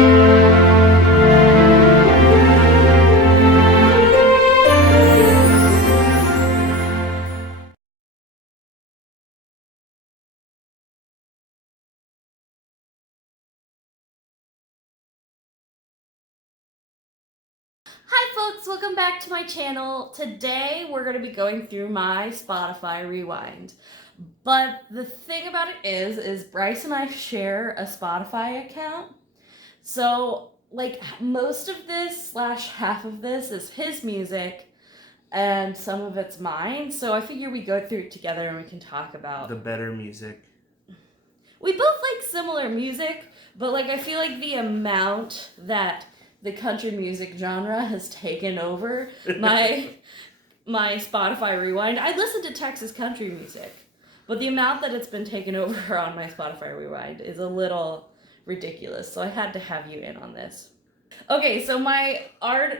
Hi folks, welcome back to my channel. Today we're going to be going through my Spotify Rewind. But the thing about it is Bryce and I share a Spotify account. So like most of this / half of this is his music and some of it's mine. So I figure we go through it together and we can talk about the better music. We both like similar music, but like I feel like the amount that the country music genre has taken over my Spotify Rewind. I listen to Texas country music, but the amount that it's been taken over on my Spotify Rewind is a little ridiculous. So I had to have you in on this. Okay, so my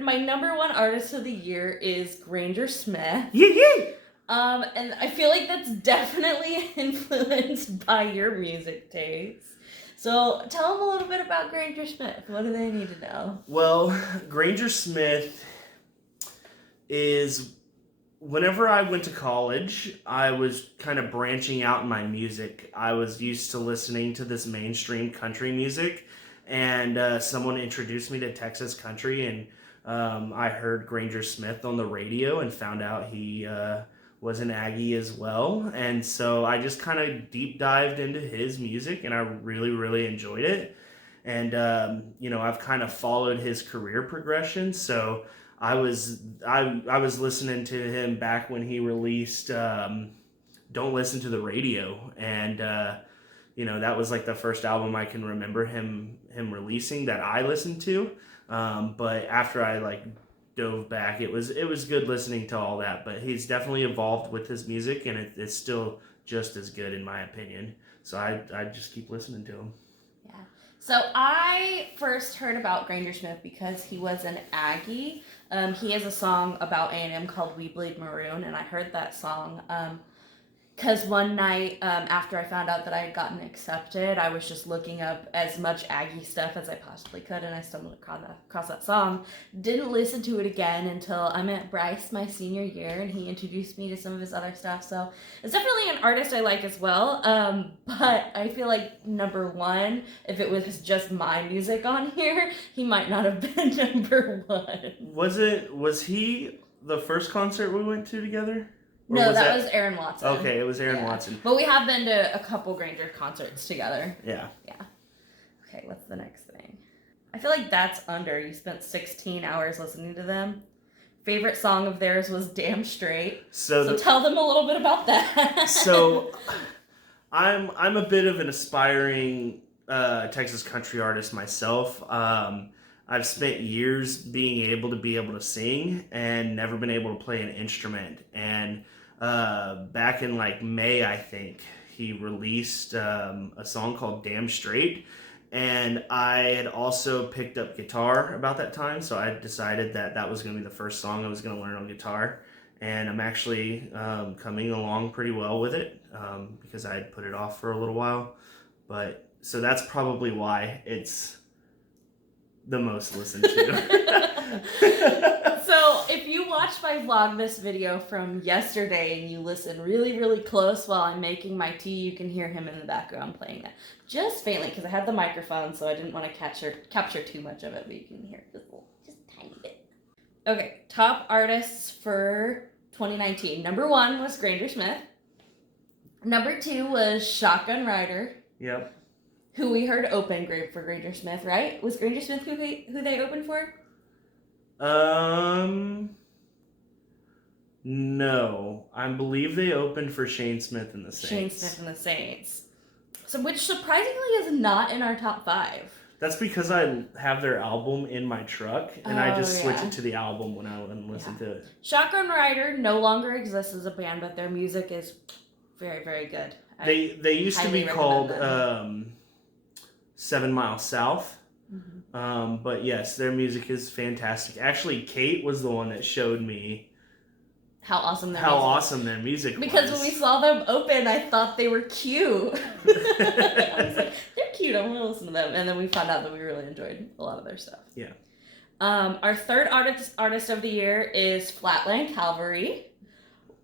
number one artist of the year is Granger Smith. Yee! And I feel like that's definitely influenced by your music taste. So tell them a little bit about Granger Smith. What do they need to know? Well, Granger Smith is, whenever I went to college, I was kind of branching out in my music. I was used to listening to this mainstream country music, and someone introduced me to Texas country, and I heard Granger Smith on the radio and found out he was an Aggie as well. And so I just kind of deep dived into his music, and I really, really enjoyed it. And, I've kind of followed his career progression. So I was listening to him back when he released Don't Listen to the Radio. And, that was like the first album I can remember him releasing that I listened to. But after I dove back, it was good listening to all that. But he's definitely evolved with his music, and it's still just as good in my opinion. So I just keep listening to him. Yeah. So I first heard about Granger Smith because he was an Aggie. He has a song about A&M called We Bleed Maroon, and I heard that song because one night after I found out that I had gotten accepted, I was just looking up as much Aggie stuff as I possibly could, and I stumbled across that song. Didn't listen to it again until I met Bryce my senior year, and he introduced me to some of his other stuff. So it's definitely an artist I like as well. But I feel like number one, if it was just my music on here, he might not have been number one. Was he the first concert we went to together? No, that was Aaron Watson. Okay, it was Aaron Watson. But we have been to a couple Granger concerts together. Yeah. Yeah. Okay, what's the next thing? I feel like that's under. You spent 16 hours listening to them. Favorite song of theirs was Damn Straight. So tell them a little bit about that. So I'm a bit of an aspiring Texas country artist myself. I've spent years being able to sing and never been able to play an instrument. And back in May, I think, he released a song called Damn Straight. And I had also picked up guitar about that time, so I decided that was going to be the first song I was going to learn on guitar. And I'm actually coming along pretty well with it because I had put it off for a little while. So that's probably why it's the most listened to. So if you watched my Vlogmas video from yesterday and you listen really, really close while I'm making my tea, you can hear him in the background playing that. Just faintly, because I had the microphone, so I didn't want to capture too much of it, but you can hear just a tiny bit. Okay, top artists for 2019. Number one was Granger Smith. Number two was Shotgun Rider. Yep. Who we heard open for Granger Smith, right? Was Granger Smith who they opened for? No. I believe they opened for Shane Smith and the Saints. Shane Smith and the Saints. So, which surprisingly is not in our top 5. That's because I have their album in my truck, and I just switch it to the album when I listen to it. Shotgun Rider no longer exists as a band, but their music is very, very good. They used to be called 7 Mile South. Mm-hmm. But yes, their music is fantastic. Actually, Kate was the one that showed me how awesome their music was. Because when we saw them open, I thought they were cute. I was like, they're cute. I'm gonna listen to them. And then we found out that we really enjoyed a lot of their stuff. Yeah. Our third artist of the year is Flatland Cavalry,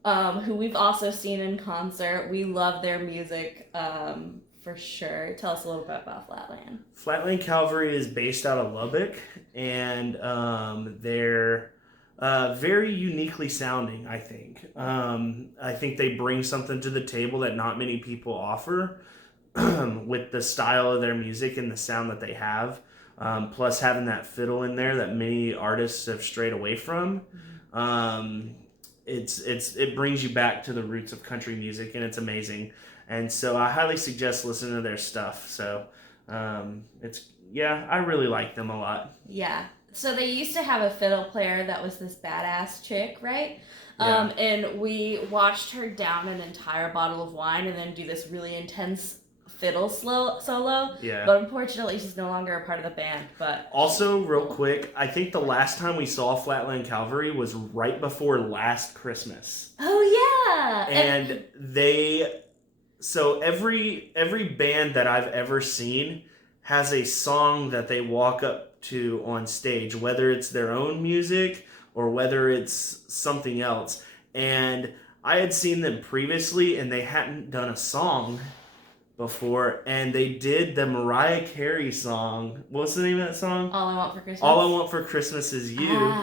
who we've also seen in concert. We love their music for sure. Tell us a little bit about Flatland. Flatland Cavalry is based out of Lubbock, and they're very uniquely sounding, I think. I think they bring something to the table that not many people offer with the style of their music and the sound that they have. Plus having that fiddle in there that many artists have strayed away from. It brings you back to the roots of country music, and it's amazing. And so I highly suggest listening to their stuff. So I really like them a lot. Yeah. So they used to have a fiddle player that was this badass chick, right? Yeah. And we watched her down an entire bottle of wine and then do this really intense fiddle solo. Yeah. But unfortunately, she's no longer a part of the band. But also, real quick, I think the last time we saw Flatland Cavalry was right before last Christmas. Oh yeah. And so every band that I've ever seen has a song that they walk up to on stage, whether it's their own music or whether it's something else. And I had seen them previously, and they hadn't done a song before, and they did the Mariah Carey song. What's the name of that song? All I Want for Christmas. All I Want for Christmas is You.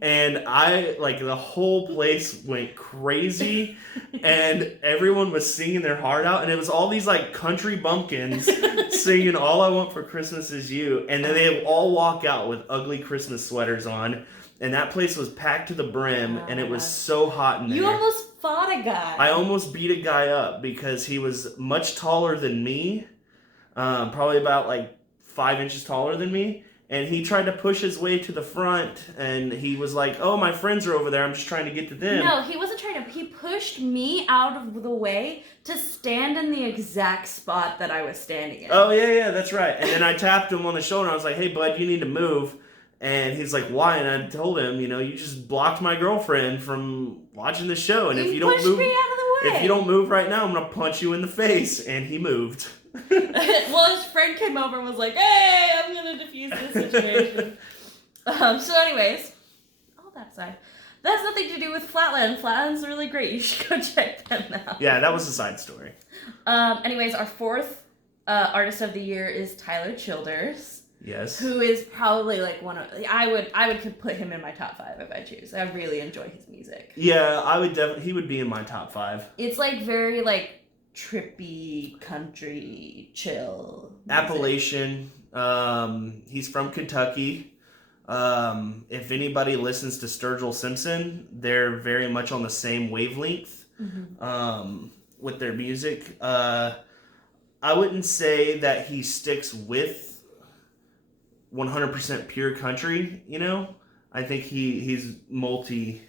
And I, like, the whole place went crazy, and everyone was singing their heart out, and it was all these, like, country bumpkins singing All I Want for Christmas is You, and then they all walk out with ugly Christmas sweaters on, and that place was packed to the brim, and it was so hot in there. You almost fought a guy. I almost beat a guy up because he was much taller than me, probably about, like, 5 inches taller than me. And he tried to push his way to the front, and he was like, oh, my friends are over there. I'm just trying to get to them. No, he wasn't trying to. He pushed me out of the way to stand in the exact spot that I was standing in. Oh, yeah, that's right. And then I tapped him on the shoulder. I was like, hey, bud, you need to move. And he's like, why? And I told him, you just blocked my girlfriend from watching the show. And if you don't move, me out of the way. If you don't move right now, I'm going to punch you in the face. And he moved. Well, his friend came over and was like, hey, I'm going to defuse this situation. So anyways, all that aside, that has nothing to do with Flatland. Flatland's really great. You should go check them out. Yeah, that was a side story. Anyways, our fourth artist of the year is Tyler Childers. Yes. Who is probably like one of I would put him in my top 5 if I choose. I really enjoy his music. Yeah, I would definitely. He would be in my top 5. It's like very like trippy country chill music. Appalachian. He's from Kentucky. If anybody listens to Sturgill Simpson, they're very much on the same wavelength with their music. I wouldn't say that he sticks with 100% pure country, I think he's multi-genre,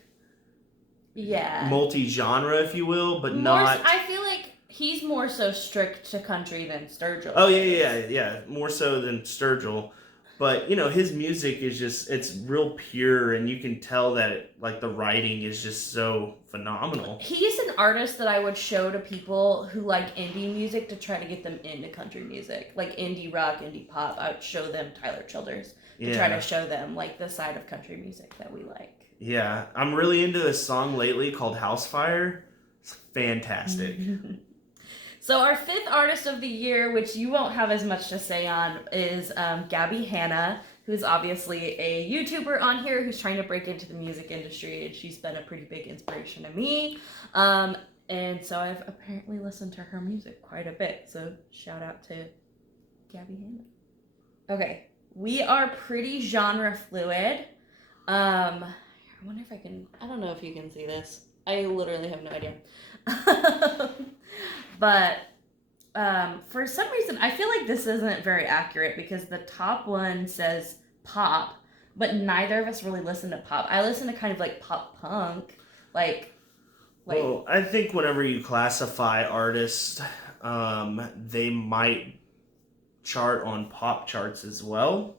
if you will, but not. I feel like he's more so strict to country than Sturgill. Oh yeah, more so than Sturgill. But his music is it's real pure, and you can tell that the writing is just so phenomenal. He's an artist that I would show to people who like indie music to try to get them into country music, like indie rock, indie pop. I would show them Tyler Childers to try to show them the side of country music that we like. Yeah, I'm really into this song lately called House Fire. It's fantastic. So our fifth artist of the year, which you won't have as much to say on, is Gabby Hanna, who's obviously a YouTuber on here who's trying to break into the music industry, and she's been a pretty big inspiration to me. And so I've apparently listened to her music quite a bit. So shout out to Gabby Hanna. Okay, we are pretty genre fluid. I wonder if I don't know if you can see this. I literally have no idea. But for some reason, I feel like this isn't very accurate because the top one says pop, but neither of us really listen to pop. I listen to kind of like pop punk, Well, I think whenever you classify artists, they might chart on pop charts as well.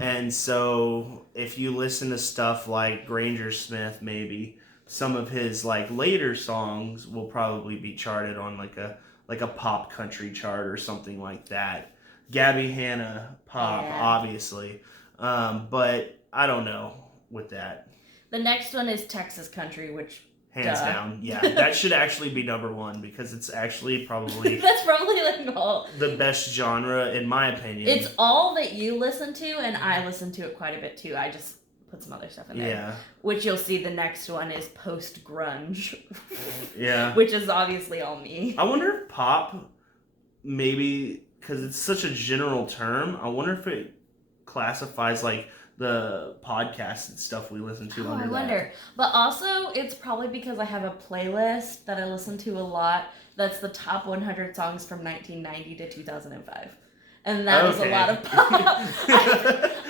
And so if you listen to stuff like Granger Smith, maybe some of his later songs will probably be charted on a like a pop country chart or something like that. Gabby Hanna, pop, obviously. But I don't know with that. The next one is Texas country, which hands down, yeah, that should actually be number one because it's actually probably that's probably like all the best genre in my opinion. It's all that you listen to, and I listen to it quite a bit too. I just put some other stuff in there. Yeah. Which you'll see the next one is post grunge. Yeah. Which is obviously all me. I wonder if pop, maybe because it's such a general term, I wonder if it classifies like the podcasts and stuff we listen to under I wonder. that. But also, it's probably because I have a playlist that I listen to a lot that's the top 100 songs from 1990 to 2005. And that is a lot of pop.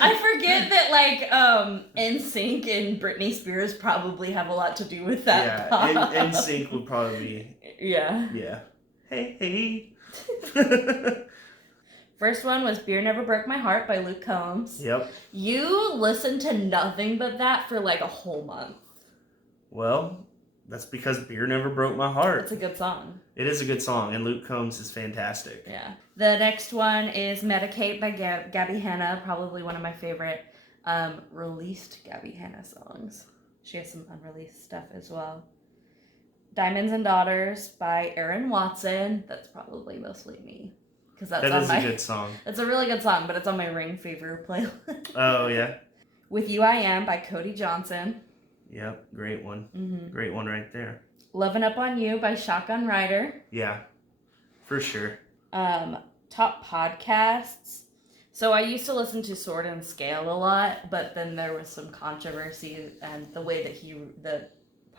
I forget that, like, NSYNC and Britney Spears probably have a lot to do with that pop. Yeah, NSYNC would probably be... Yeah. Yeah. Hey. First one was Beer Never Broke My Heart by Luke Combs. Yep. You listened to nothing but that for like a whole month. Well, that's because Beer Never Broke My Heart. It's a good song. It is a good song, and Luke Combs is fantastic. Yeah. The next one is Medicate by Gabby Hanna, probably one of my favorite released Gabby Hanna songs. She has some unreleased stuff as well. Diamonds and Daughters by Aaron Watson. That's probably mostly me. That is a good song. It's a really good song, but it's on my Ring Fever playlist. Oh, yeah. With You I Am by Cody Johnson. Yep, great one. Mm-hmm. Great one right there. Lovin' Up on You by Shotgun Rider. Yeah, for sure. Top podcasts. So I used to listen to Sword and Scale a lot, but then there was some controversy and the way that the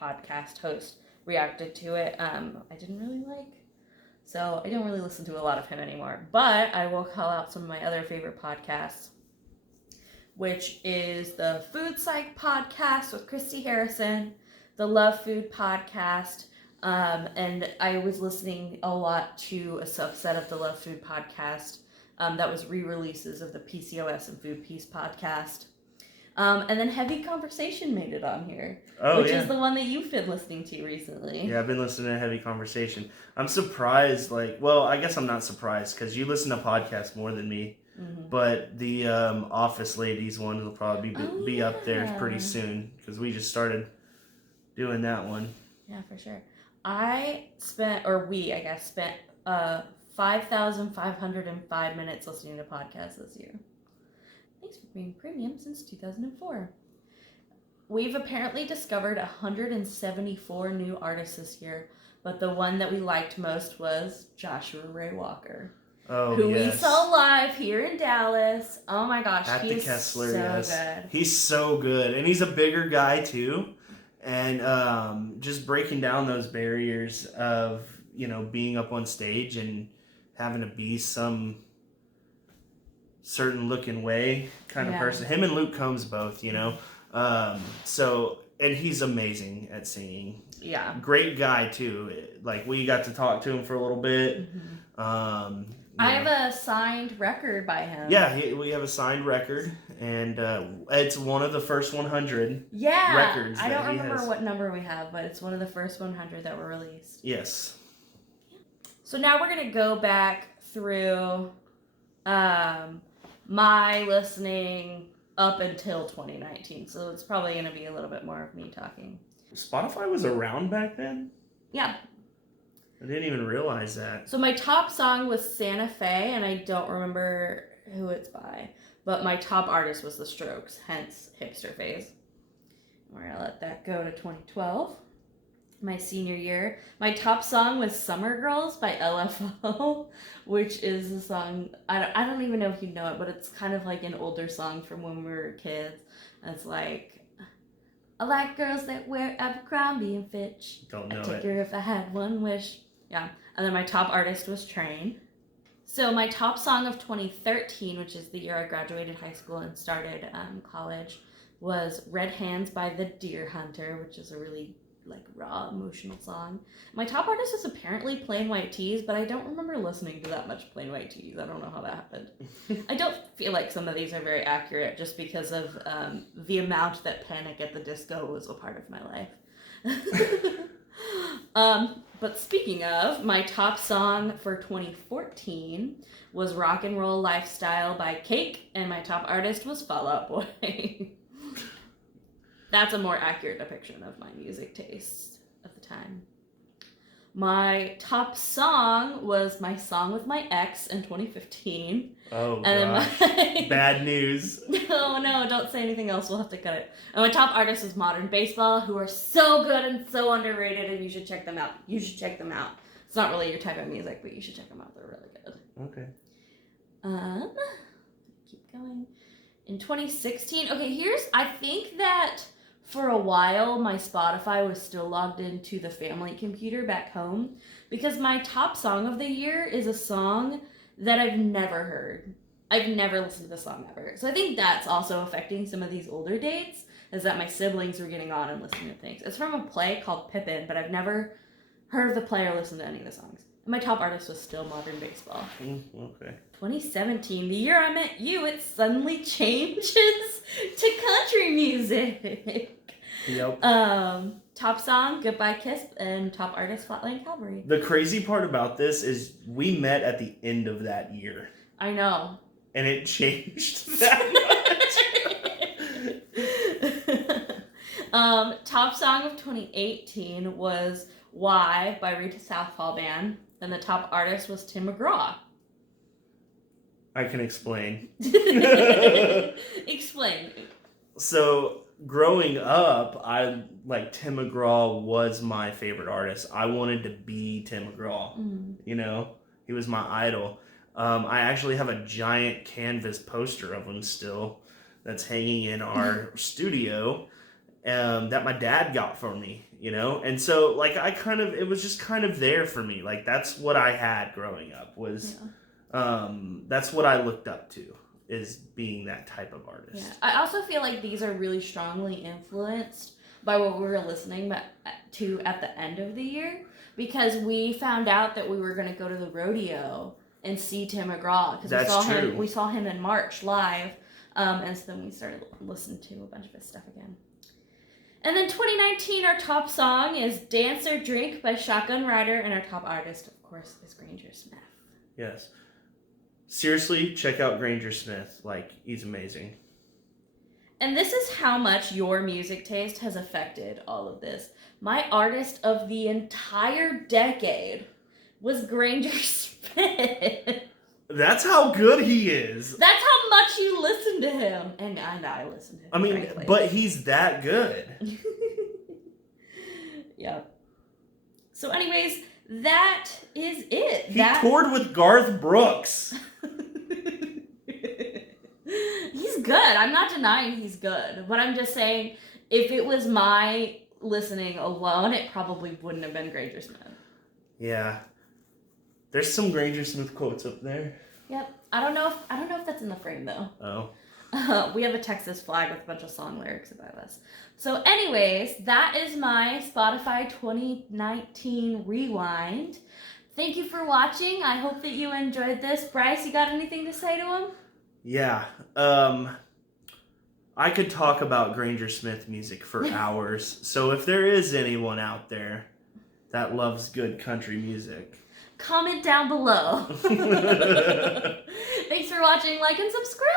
podcast host, reacted to it, I didn't really like. So I don't really listen to a lot of him anymore. But I will call out some of my other favorite podcasts, which is the Food Psych podcast with Christy Harrison, the Love Food podcast, and I was listening a lot to a subset of the Love Food podcast that was re-releases of the PCOS and Food Peace podcast. And then Heavy Conversation made it on here, which is the one that you've been listening to recently. Yeah, I've been listening to Heavy Conversation. I'm surprised, I guess I'm not surprised, because you listen to podcasts more than me, but the Office Ladies one will probably be up there pretty soon, because we just started doing that one. Yeah, for sure. We spent 5,505 minutes listening to podcasts this year. Thanks for being premium since 2004. We've apparently discovered 174 new artists this year, but the one that we liked most was Joshua Ray Walker. Who we saw live here in Dallas. Oh my gosh, at the Kessler, good. He's so good, and he's a bigger guy too, and just breaking down those barriers of being up on stage and having to be some certain looking way kind of person. Him and Luke Combs both, and he's amazing at singing. Yeah. Great guy too. Like, we got to talk to him for a little bit. I have a signed record by him. Yeah, we have a signed record, and it's one of the first 100 records. I don't remember what number we have, but it's one of the first 100 that were released. Yes. So now we're going to go back through my listening up until 2019. So it's probably going to be a little bit more of me talking. Spotify was around back then? Yeah. I didn't even realize that. So my top song was Santa Fe, and I don't remember who it's by. But my top artist was The Strokes, hence Hipster Phase. We're going to let that go to 2012. My senior year. My top song was Summer Girls by LFO, which is a song, I don't even know if you know it, but it's kind of like an older song from when we were kids. And it's like, I like girls that wear Abercrombie and Fitch. Don't know I'd take her if I had one wish. Yeah. And then my top artist was Train. So my top song of 2013, which is the year I graduated high school and started college, was Red Hands by the Deer Hunter, which is a really raw emotional song. My top artist is apparently Plain White Tees, but I don't remember listening to that much Plain White Tees. I don't know how that happened. I don't feel like some of these are very accurate just because of the amount that Panic at the Disco was a part of my life. But speaking of, my top song for 2014 was Rock and Roll Lifestyle by Cake, and my top artist was Fall Out Boy. That's a more accurate depiction of my music tastes at the time. My top song was my song with my ex in 2015. Oh, and gosh. Then Bad news. No, don't say anything else. We'll have to cut it. And my top artist was Modern Baseball, who are so good and so underrated, and you should check them out. It's not really your type of music, but you should check them out. They're really good. Okay. Keep going. In 2016, I think that for a while my Spotify was still logged into the family computer back home because my top song of the year is a song that I've never heard. I've never listened to the song ever. So I think that's also affecting some of these older dates, is that my siblings were getting on and listening to things. It's from a play called Pippin, but I've never heard of the play or listened to any of the songs. And my top artist was still Modern Baseball. Okay. 2017, the year I met you, it suddenly changes to country music. Yep. Top song, Goodbye Kiss, and top artist, Flatland Cavalry. The crazy part about this is we met at the end of that year. I know. And it changed that much. Top song of 2018 was Why by Rita Southpaw Band, and the top artist was Tim McGraw. I can explain. Explain. So, growing up, Tim McGraw was my favorite artist. I wanted to be Tim McGraw. You know, he was my idol. I actually have a giant canvas poster of him still that's hanging in our studio that my dad got for me, you know? And so, it was just kind of there for me. Like, that's what I had growing up was, that's what I looked up to, is being that type of artist. Yeah. I also feel like these are really strongly influenced by what we were listening to at the end of the year, because we found out that we were going to go to the rodeo and see Tim McGraw, because we saw him in March live, and so then we started listening to a bunch of his stuff again. And then 2019, our top song is Dance or Drink by Shotgun Rider, and our top artist, of course, is Granger Smith. Yes. Seriously, check out Granger Smith. He's amazing. And this is how much your music taste has affected all of this. My artist of the entire decade was Granger Smith. That's how good he is. That's how much you listen to him. And I listen to him. I mean, frankly. but he's that good. Yeah. So anyways, that is it. He toured with Garth Brooks. He's good. I'm not denying he's good. But I'm just saying, if it was my listening alone, it probably wouldn't have been Granger Smith. Yeah. There's some Granger Smith quotes up there. Yep. I don't know if that's in the frame though. Oh. We have a Texas flag with a bunch of song lyrics about us. So anyways, that is my Spotify 2019 Rewind. Thank you for watching. I hope that you enjoyed this. Bryce, you got anything to say to him? Yeah. I could talk about Granger Smith music for hours. So if there is anyone out there that loves good country music, comment down below. Thanks for watching, like, and subscribe.